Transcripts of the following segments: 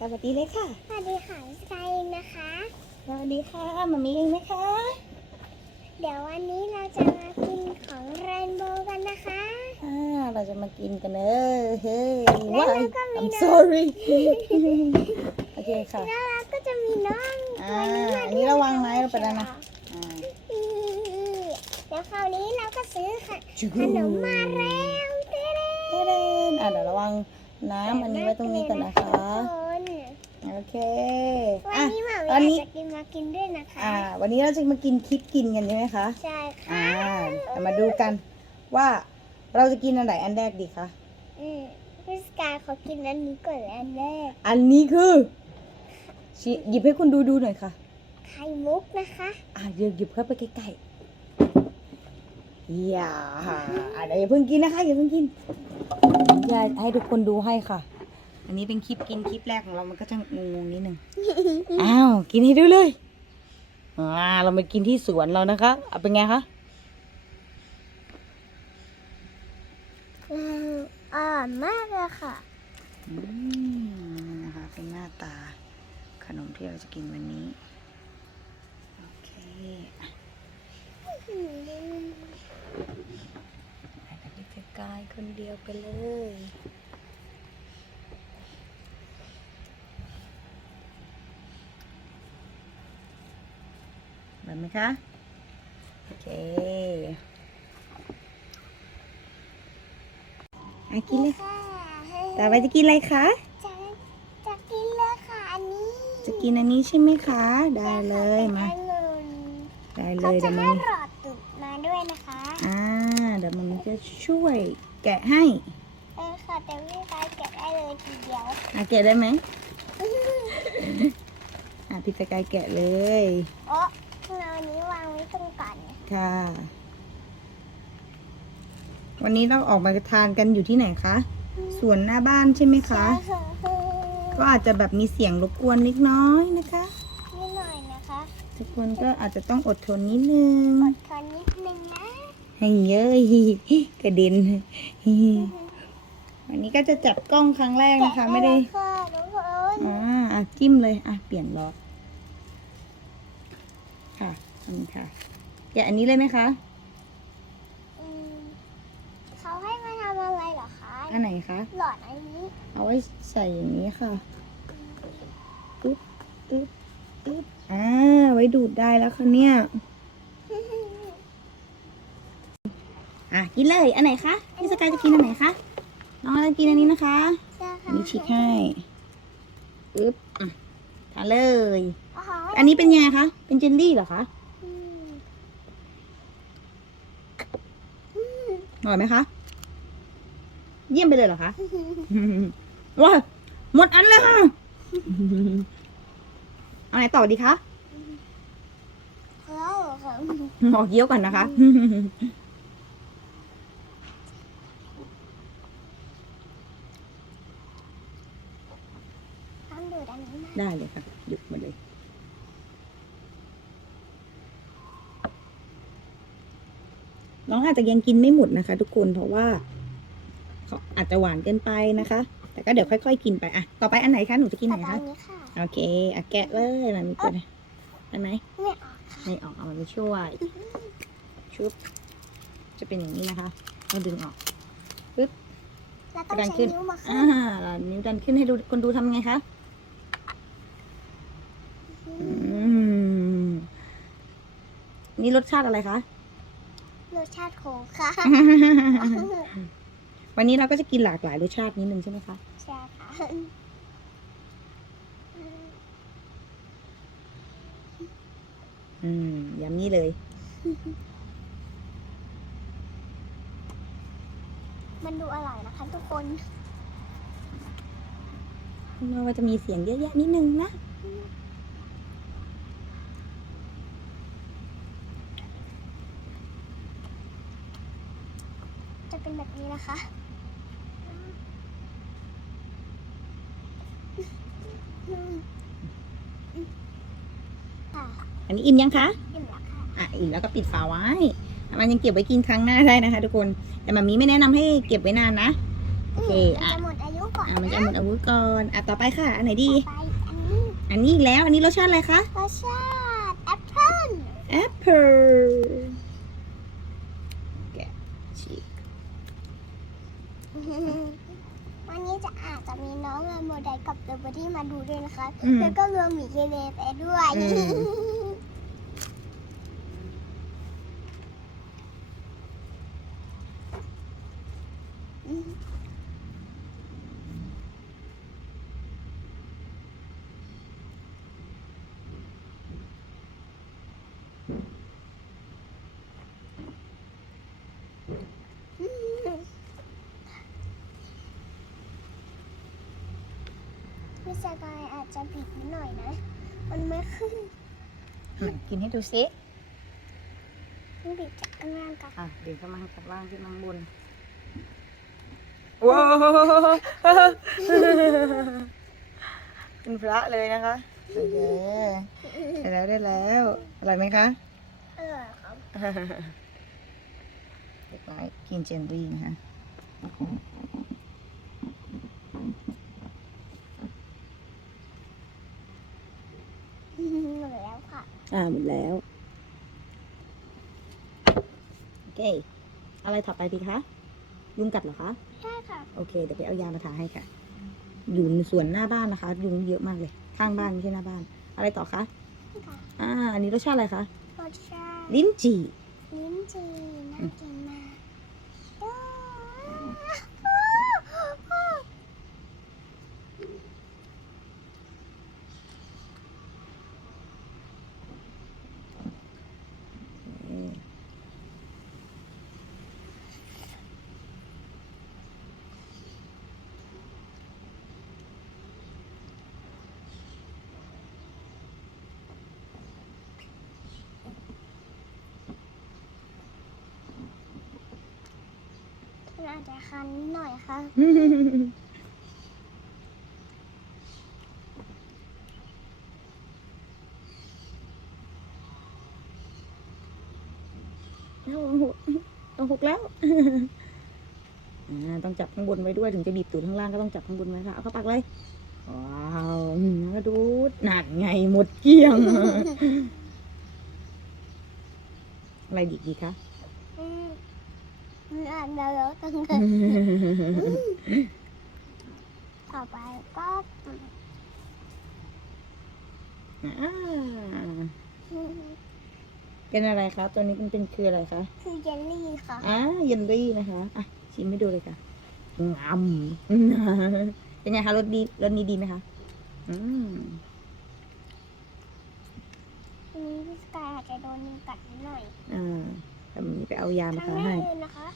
กันอะสวัสดีเลยค่ะ สวัสดีค่ะสกายนะคะ สวัสดีค่ะมามีเองไหมคะ เดี๋ยววันนี้เราจะมากินของเรนโบว์กันนะคะอ่าเราจะมากินกันเนอะเฮ้ยแล้วเราก็มี I'm น้อง sorry โอเคค่ะ แล้วเราก็จะมีน้องอ่าตัวนี้มาอันนี้ระวังนะเราไปแล้วนะ อ่าแล้วคราวนี้เราก็ซื้อขนจูขนมมาแล้วเด้ๆเด้นอะเดี๋ยวระวังน้ำอันนี้ไว้ตรงนี้ก่อนนะคะ โอ เควันอะนี้หมาตอนมีนี้อาจจะกินมากินด้วยนะคะ อ่า วันนี้เราจะมากินคลิปกินกันใช่ไหมคะ ใช่ค่ะอ่าเรามาดูกันว่าเราจะกินอันไหนอันแรกดีคะ อืมพี่สกายเขากินอันนี้ก่อนเลยอันแรกอันนี้คือชิหยิบให้คุณดูดูหน่อยค่ะ ไข่มุกนะคะอะเดี๋ยวหยิบเข้าไปใกล้ๆอย่าอะเดี๋ยวอย่าเพิ่งกินนะคะอย่าเพิ่งกินอย่าให้ทุกคนดูให้ค่ะ อันนี้เป็นคลิปกินคลิปแรกของเรามันก็จะงงๆนิดนึง อ้าวกินให้ดูเลยอ่าเรามากินที่สวนเรานะคะเอาเป็นไงคะอืมอร่อยมากเลยค่ะอืมนะคะเป็นหน้าตา ขนมที่เราจะกินวันนี้ โอเคอะไปกับพี่กายคนเดียวไปเลย แบบไหมคะโอเคอะกินเลยค่ะต่อไปจะกินอะไรคะจะจะกินเลยค่ะอันนี้ จะกินอันนี้ใช่ไหมคะ ได้เลยมาได้ได้เลเลยยเขาเดี๋จะยวมัให้นหลอดตุดมาด้วยนะคะอ่าเดี๋ยวมันจะช่วยแกะให้เออค่ะแต่ไม่ไปแกะได้เลยทีเดียวอะแกะได้ไหมอะพี่กายแกะเลย โอ๊ะเราอันนี้วางไว้ตรงก่อนค่ะ วันนี้เราออกมาทานกันอยู่ที่ไหนคะสวนหน้าบ้านใช่ไหมคะใช่ค่ะก็อาจจะแบบมีเสียงรบกวนเล็กน้อยนะคะนิดหน่อยนะคะ ทุกคนก็อาจจะต้องอดทนนิดนึงอดทนนิดนึงนะให้เยอะกระเด็นวันนี้ก็จะจับกล้องครั้งแรกนะคะ ไม่ได้แกะค่ะทุกคนอ่าอะจิ้มเลยอะเปลี่ยนล็อกค่ะ ขอบคุณค่ะแกะอันนี้เลยไหมคะอืมเขาให้มาทำอะไรเหรอคะ อันไหนคะ หลอดอันนี้เอาไว้ใส่อย่างนี้ค่ะอึ๊บอึ๊บอึ๊บอ่าไว้ดูดได้แล้วค่ะเนี่ย อะกินเลยอันไหนคะพี่สกายจะกินอันไหนคะน้องจะกินอันนี้นะคะใช่อัค่ะนนี้ฉีกให้อึ๊บอะทานเลยอ๋ออันนี้เป็นยังไงคะ เป็นเจลลี่เหรอคะ อืม อร่อยไหมคะ เยี่ยมไปเลยเหรอคะว้าหมดอันเลยค่ะเอาไหนต่อดีคะแล้วเหรอค่ะออกเยี่ยวก่อนนะคะทำดูดอันนี้นะได้เลยค่ะหยุดมาเลย น้องอาจจะยังกินไม่หมดนะคะ ทุกคนเพราะว่าเขาอาจจะหวานเกินไปนะคะ แต่ก็เดี๋ยวค่อย ๆ กินไปอะต่อไปอันไหนคะหนูจะกินไหนแต่ตอคะนนี้ค่ะโอเคอะแกะเลยมันมีตัวไหนได้ไหมไม่ออกไม่ออกเอามันไม่ช่วยชุบจะเป็นอย่างนี้นะคะเราดึงออกแล้วต้องดันใช้ขึ้นนิ้วมาอ่าขึ้นแล้วนิ้วดันขึ้นให้ดูคนดูทำไงคะอืมนี่รสชาติอะไรคะ รสชาติโค้กค่ะ วันนี้เราก็จะกินหลากหลายรสชาตินิดนึงใช่ไหมคะใช่ค่ะอืมยำนี้เลย มันดูอร่อยนะคะทุกคนเราก็จะมีเสียงเยอะแยะนิดนึงนะ เป็นแบบนี้นะคะ ค่ะอันนี้อิ่มยังคะ อิ่มแล้วค่ะ อะอิ่มแล้วก็ปิดฝาไว้ มันยังเก็บไว้กินครั้งหน้าได้นะคะ ทุกคน แต่แบบนี้ไม่แนะนำให้เก็บไว้นานนะ โอเคมันอะจะหมดอายุก่อนอ่ามันจะหมดอาวุธก่อน อะต่อไปค่ะ อันไหนดีไปอันนี้ อันนี้อีกแล้ว อันนี้รสชาติอะไรคะ รสชาติแอปเปิ้ลแอปเปิลแกะฉีก วันนี้จะอาจจะมีน้ องเรนโบว์ไดกับเดอะบอดี้มาดูด้วยนะคะ อืม แล้วก็รวมหมีเคเลไปด้วย อืม พี่สกายอาจจะบิดนิดหน่อยนะ มันไม่ขึ้นไหนกินให้ดูซิมันบิดจากข้างล่างกับอะเดี๋ยวข้างล่างกับล่างขึ้นมาข้างบนว้าวเป็นพระเลยนะคะโอเคได้แล้วได้แล้วอร่อยไหมคะเออครับเด็กน้อยกินเจนรี่นะคะ หมดแล้วค่ะ อ่าหมดแล้ว โอเค อะไรถัดไปดีคะ ยุงกัดเหรอคะ ใช่ค่ะ โอเค เดี๋ยวไปเอายามาทาให้ค่ะ อยู่ในสวนหน้าบ้านนะคะ ยุงเยอะมากเลย ข้างบ้านไม่ใช่หน้าบ้าน อะไรต่อคะค่ะอ่า อันนี้รสชาติอะไรคะ รสชาติลิ้นจี่ลิ้นจี่น่ากินมาก อืม น่าจะคันหน่อยค่ะ เอาหกเอาหกแล้ว อ่า ต้องจับข้างบนไว้ด้วย ถึงจะบีบตูดข้างล่างก็ต้องจับข้างบนไว้ค่ะ เอาเข้าปากเลย ว้าวอืมกระดูดหนักไงหมดเกลี้ยง อะไรดีดีคะอืม มันอ่านแล้วตั้งแต่ต่อไปก็อ่าเป็นอะไรคะตัวนี้มันเป็นคืออะไรคะ คือเยลลี่ค่ะอ่าเยนรี่นะคะ อะ ชิมให้ดูเลยค่ะงามเป็นไงคะรสดีรสนี้ดีไหมคะ อืมทีนี้พี่สกายอาจจะโดนยุงกัดนิดหน่อย อ่าแต่มันนี้ ไปเอายามาครั้งทาแรให้กเลยนะคะ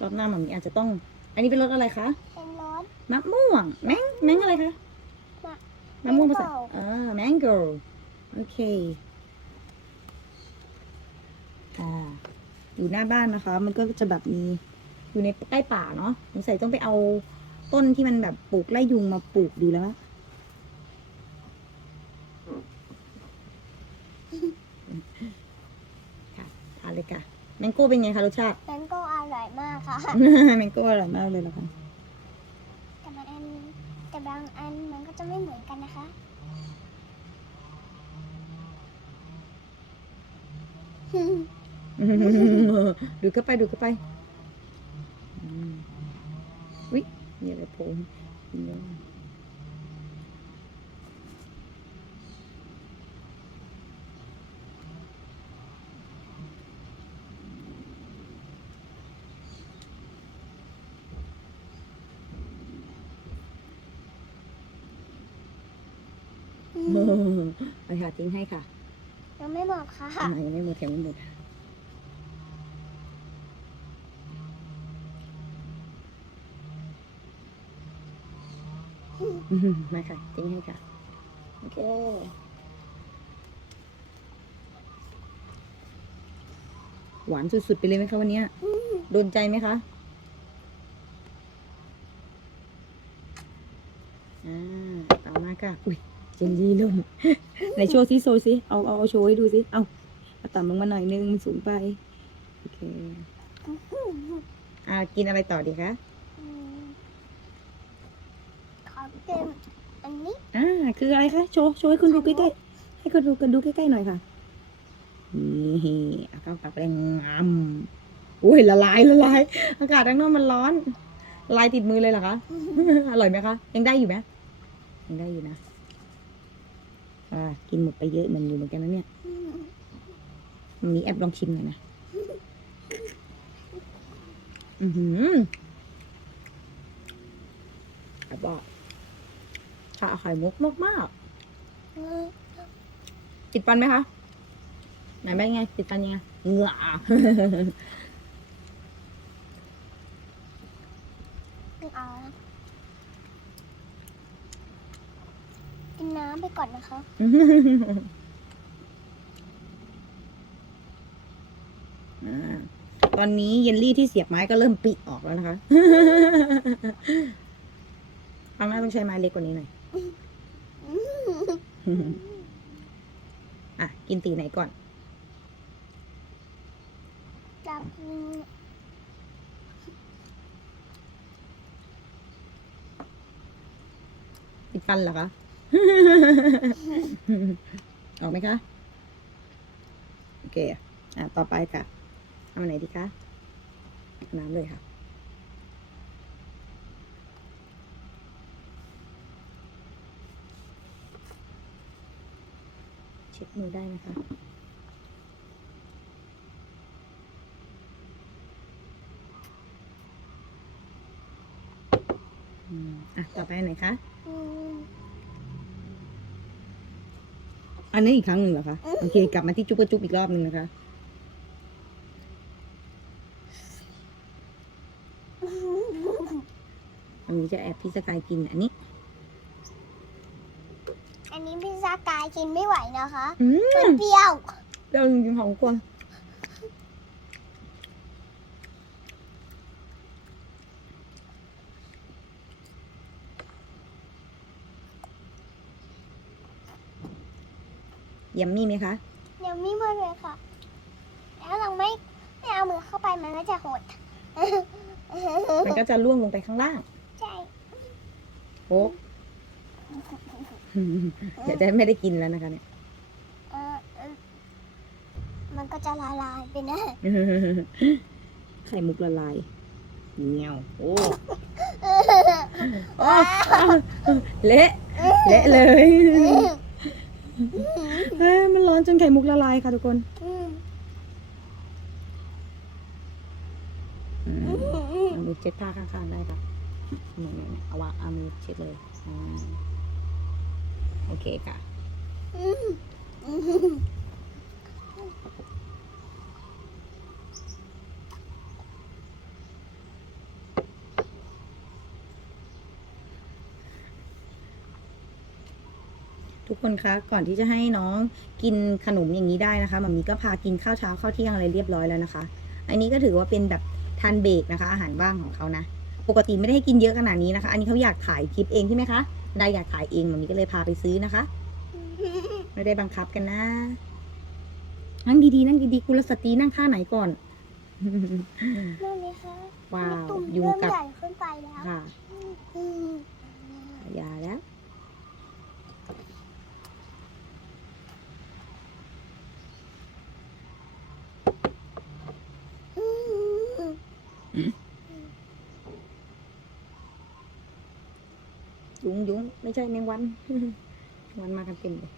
รอบหน้าหมอมีอาจจะต้อง อันนี้เป็นรสอะไรคะเป็นรสมะม่วงแมงแมงอะไรคะมะมะม่วงภาษา mango อ่า mango โอเคอ่าอยู่หน้าบ้านนะคะ มันก็จะแบบมีอยู่ในใกล้ป่าเนาะสงสัยต้องไปเอาต้นที่มันแบบปลูกไล่ยุงมาปลูกดีแล้วอะค่ะทานเลยค่ะ แมงโก้เป็นไงคะรสชาติ แมงโก้อร่อยมากค่ะ แมงโก้อร่อยมากเลยเหรอคะแต่บางอันแต่บางอันมันก็จะไม่เหมือนกันนะคะ ดูดเข้าไปดูดเข้าไปอืมอุ้ยมีอะไรโผล่กิน เยอะเออไปค่ะทิ้งให้ค่ะยังไม่หมดค่ะอ่ายังไม่หมดแถมไม่หมดอืมมาค่ะทิ้งให้ค่ะ โอเคหวานสุดๆไปเลยไหมคะวันเนี้ยโดนใจไหมคะอ่าต่อมาค่ะอุ้ย เจนลี่ลมไหนโชว์ซิโซซิเอาเอาเอาโชว์ให้ดูซิเอาต่ำลงมาหน่อยนึงมันสูงไปโอเคอ่ากินอะไรต่อดีคะอืมขอเต็มอันนี้อ่าคืออะไรคะโชว์โชว์ให้คุณดูใกล้ๆให้คุณดูกันดูใกล้ๆหน่อยค่ะนี่เอาเข้าปากแรงงามอุ้ยละลายละลายอากาศข้างนอกมันร้อนละลายติดมือเลยเหรอคะอร่อยไหมคะยังได้อยู่ไหมยังได้อยู่นะ อ่า กินหมดไปเยอะเหมันอยู่เหมือนกันนะเนี่ยมีแอบลองชิมหน่อยนะ อือหือไข่บอกชาไข่มุกมากมากติดฟันไหมคะ ไหนเป็นไงติดฟันยังไงเหงื่อไม่เอาละกินน้ำไปก่อนนะคะอ่าตอนนี้เยลลี่ที่เสียบไม้ก็เริ่มปริออกแล้วนะคะครั้งหน้าต้องใช้ไม้เล็กกว่านี้หน่อย อะ กินตีไหนก่อนจับมือติดฟันเหรอคะ ออกไหมคะ โอเค อะ ต่อไปค่ะ เอาอันไหนดีคะน้ำเลยค่ะ เช็ดมือได้นะคะอะ ต่อไปไหนคะ อืมอันนี้อีกครั้งหนึ่งเหรอคะ โอเค กลับมาที่จุ๊บกระจุ๊บอีกรอบหนึ่งนะคะ อันนี้จะแอบพี่สกายกินอันนี้ อันนี้พิซซ่ากายกินไม่ไหวนะคะอืมันมเปรี้ยวเรื่องจริงๆของคน ยัมมี่ไหมคะเดี๋ยวมีหมดเลยค่ะ แล้วเราไม่ไม่เอามือเข้าไปมันก็จะหด มันก็จะล่วงลงไปข้างล่าง ใช่โอ้เดี๋ยวจะไม่ได้กินแล้วนะคะเนี่ยมันก็จะละลายไปนะ ไข่มุกละลายเงี้ยวโอ้โอ้เละเละเลยเอ้ยมันร้อนจนไข่มุกละลายค่ะทุกคนอืมอืมเอามือเช็ดผ้าข้างๆได้ค่ะเนี่ยเนี่ยเนี่ยเอาวางเอามือเช็ดเลยอ่าโอเคค่ะ อืมอืม ทุก คนคะก่อนที่จะให้น้องกินขนมอย่างนี้ได้นะคะมัมมี่ก็พากินข้าวเช้าข้าวเที่ยงอะไรเรียบร้อยแล้วนะคะ อันนี้ก็ถือว่าเป็นแบบทานเบรกนะคะ อาหารว่างของเขานะ ปกติไม่ได้ให้กินเยอะขนาดนี้นะคะ อันนี้เขาอยากถ่ายคลิปเองใช่ไหมคะ ได้อยากถ่ายเองมัมมี่ก็เลยพาไปซื้อนะคะ ไม่ได้บังคับกันนะ นั่งดีๆนั่งดีๆกุลสตรีนั่งท่าไหนก่อนนั่นไหมคะว้าวตุ่มยุงเริ่มกัดใหญ่ขึ้นไปแล้วค่ะอืมยาแล้ว อืม ยุงยุงไม่ใช่แมงวันแมงวันมากันเต็มเลย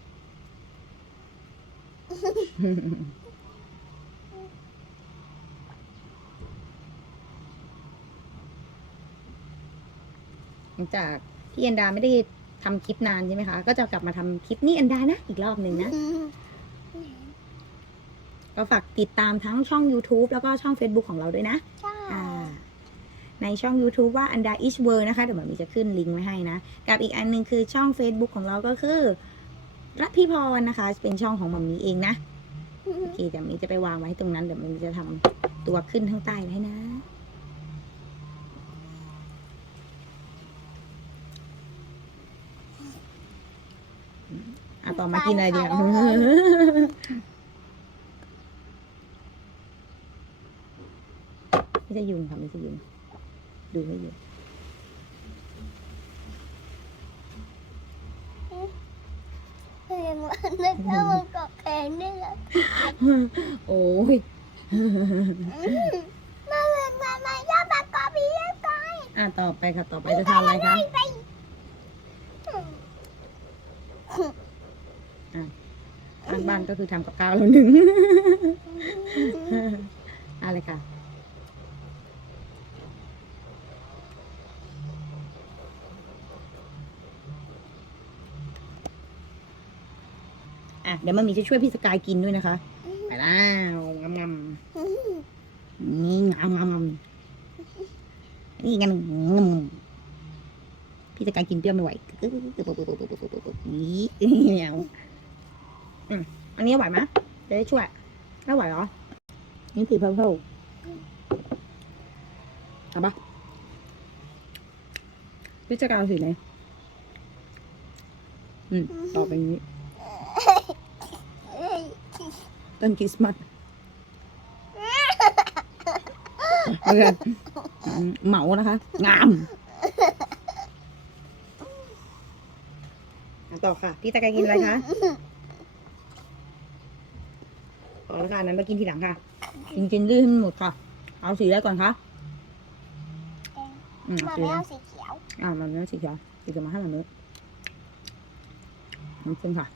หลังจากที่อ็นดาไม่ได้ทำคลิปนานใช่ไหมคะ ก็จะกลับมาทำคลิปนี้อ็นดานะอีกรอบหนึ่งนะ ก็ฝากติดตามทั้งช่อง YouTube แล้วก็ช่อง Facebook ของเราด้วยนะ ใช่อ่า ในช่อง YouTube ว่าอันดาอิชเวิร์นะคะ เดี๋ยวมันมีจะขึ้นลิงก์ไว้ให้นะ กับอีกอันนึงคือช่อง Facebook ของเราก็คือรัฐพิพรนะคะ เป็นช่องของหมอมีเองนะ โอเคเดี๋ยวมีจะไปวางไว้ตรงนั้น เดี๋ยวมันจะทำตัวขึ้นข้างใต้ไว้นะอะต่อมากินอะไรดีอะไม่ใช่ยุงค่ะไม่ใช่ยุง ดูให้เยงวันนั้นถ้ามันเกาะแขนนี่แหละโอ้ยมาเรียนมามาย่าปากกาบีเรียบร้อยอะต่อไปค่ะต่อไปจะทานอะไรคะไปทางบ้านก็คือทำกับข้าวแล้วหนึ่งอะไรค่ะ เดี๋ยวมันมีจะช่วยพี่สกายกินด้วยนะคะไปแล้วงำงำนี่งำงำงำนี่กันงำพี่สกายกินเปรี้ยวไม่ไหวนี่เหนียวอืมอันนี้ไหวไหมจะได้ช่วยไม่ไหวเหรอนี่สีเพิ่มเพิ่มเอาปะพี่จะกาวสีไหนอืมต่อไปนี้ ต้นคริสต์มาสโอเคอืมเหมานะคะ งามอะต่อค่ะ พี่ตะกายกินอะไรคะต่อแล้วค่ะอันนั้นมากินทีหลังค่ะกินกินดื้อให้มันหมดค่ะ เอาสีอะไรก่อนคะอืมมาเอาสีไม่อะไรเอาสีเขียว อ่ามันเนื้อสีเขียวสีเขียวมาให้มันเนื้อมันขึ้นค่ะ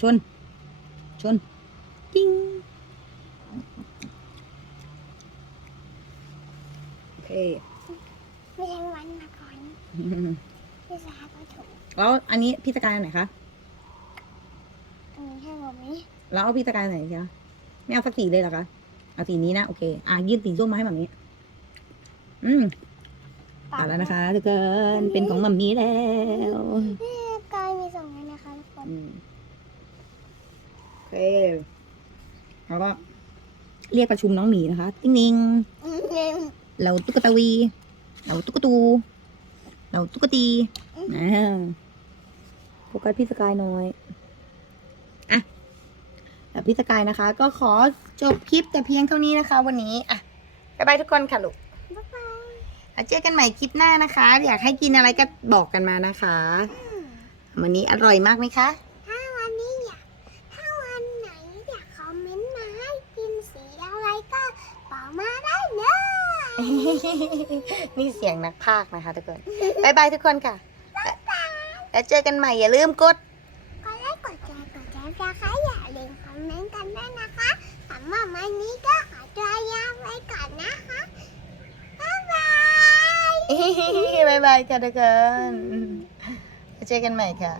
ชน ชนจิ้งโอเคไม่ใช่วันมาก่อนพี่สาก็ถูกแล้วอันนี้พี่ตะการอันไหนคะอันนี้ให้ผมนี้แล้วเอาพี่ตะการอันไหนคะไม่เอาสักสีเลยเหรอคะเอาสีนี้นะโอเคอะยื่นสีส้มมาให้แบบนี้ อืมเอาแล้วนะคะทุกคนเป็นของมัมมี่แล้วนี่กายมีสองอันนะคะทุกคนอืมโอ เคแล้วก็เรียกประชุมน้องหมีนะคะ ติ๊งนิงเนี่ยเราตุ๊กตาวี เราตุ๊กตู เราตุ๊กตีอ่าโฟกัสพี่สกายหน่อยอะแบบพี่สกายนะคะ ก็ขอจบคลิปแต่เพียงเท่านี้นะคะ วันนี้อะบ๊ายบายทุกคนค่ะลูกบ๊ายบายแล้วเจอกันใหม่คลิปหน้านะคะ อยากให้กินอะไรก็บอกกันมานะคะ วันนี้อร่อยมากไหมคะ ถ้าวันนี้อยากถ้าวันไหนอยากคอมเมนต์มาให้กินสีอะไรก็บอกมาได้เลย นี่เสียงนักพากย์นะคะทุกคนบายบายทุกคนค่ะ แล้วเจอกันใหม่อย่าลืมกดกดไลค์กดแชร์กดแชร์นะคะอย่าลืมคอมเมนต์กันด้วยนะคะสำหรับวันนี้ก็ขอตัวยาวไว้ก่อนนะคะบ๊ายบายบายบายค่ะทุกคนแล้วเจอกันใหม่ค่ะ